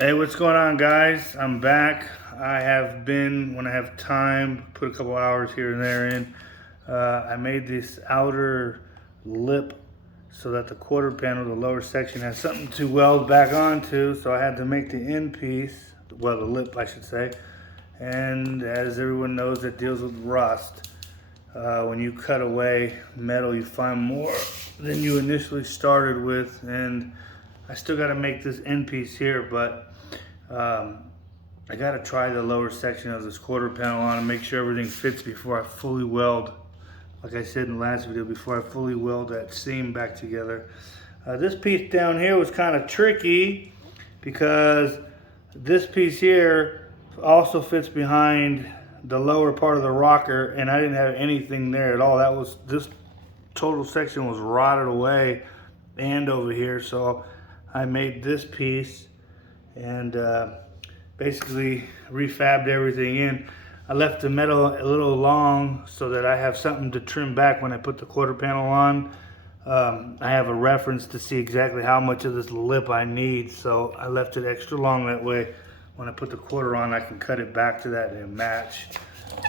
Hey, what's going on, guys? I'm back. I have been, when I have time, put a couple hours here and there in. I made this outer lip so that the quarter panel, the lower section, has something to weld back onto. So I had to make the end piece, well, the lip, I should say. And as everyone knows that deals with rust, when you cut away metal, you find more than you initially started with. And I still got to make this end piece here, but I got to try the lower section of this quarter panel on and make sure everything fits before I fully weld, like I said in the last video, before I fully weld that seam back together. This piece down here was kind of tricky because this piece here also fits behind the lower part of the rocker, and I didn't have anything there at all. This total section was rotted away and over here, so I made this piece and basically refabbed everything in. I left the metal a little long so that I have something to trim back when I put the quarter panel on. I have a reference to see exactly how much of this lip I need, so I left it extra long. That way when I put the quarter on, I can cut it back to that and match.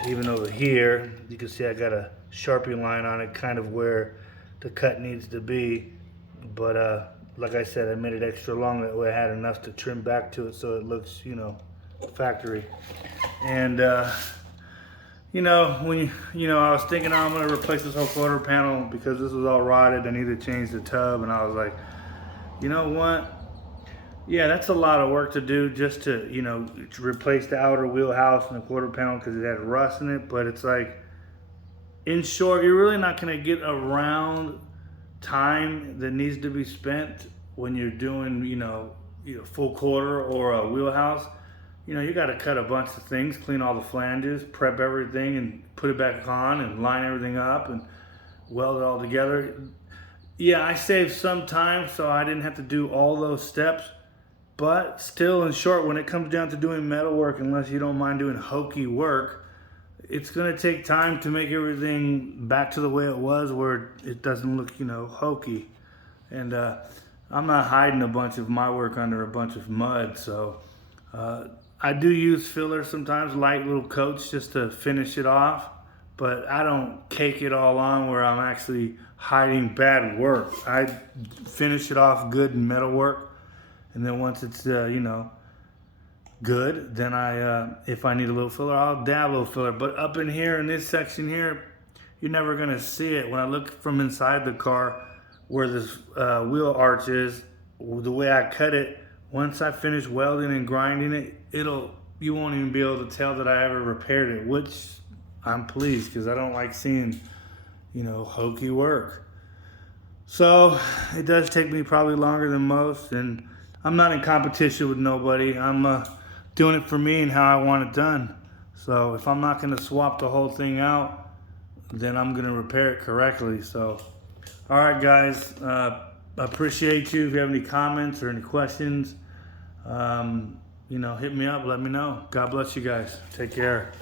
Even over here, you can see I got a Sharpie line on it, kind of where the cut needs to be. But like I said, I made it extra long. That way I had enough to trim back to it so it looks, factory. And, when I was thinking, I'm going to replace this whole quarter panel because this was all rotted. I need to change the tub. And I was like, you know what? Yeah, that's a lot of work to do just to, to replace the outer wheelhouse and the quarter panel because it had rust in it. But it's like, in short, you're really not going to get around time that needs to be spent when you're doing, full quarter or a wheelhouse. You got to cut a bunch of things, clean all the flanges, prep everything, and put it back on and line everything up and weld it all together. Yeah, I saved some time, so I didn't have to do all those steps. But still, in short, when it comes down to doing metal work, unless you don't mind doing hokey work, it's going to take time to make everything back to the way it was, where it doesn't look, hokey. And I'm not hiding a bunch of my work under a bunch of mud, so I do use filler sometimes, light little coats just to finish it off, but I don't cake it all on where I'm actually hiding bad work. I finish it off good in metal work, and then once it's, good, then if I need a little filler, I'll dab a little filler. But up in here, in this section here, you're never gonna see it. When I look from inside the car where this wheel arch is, the way I cut it, once I finish welding and grinding it, you won't even be able to tell that I ever repaired it, which I'm pleased because I don't like seeing, hokey work. So it does take me probably longer than most, and I'm not in competition with nobody. I'm doing it for me and how I want it done. So if I'm not gonna swap the whole thing out, then I'm gonna repair it correctly. So, all right, guys, I appreciate you. If you have any comments or any questions, hit me up, let me know. God bless you guys. Take care.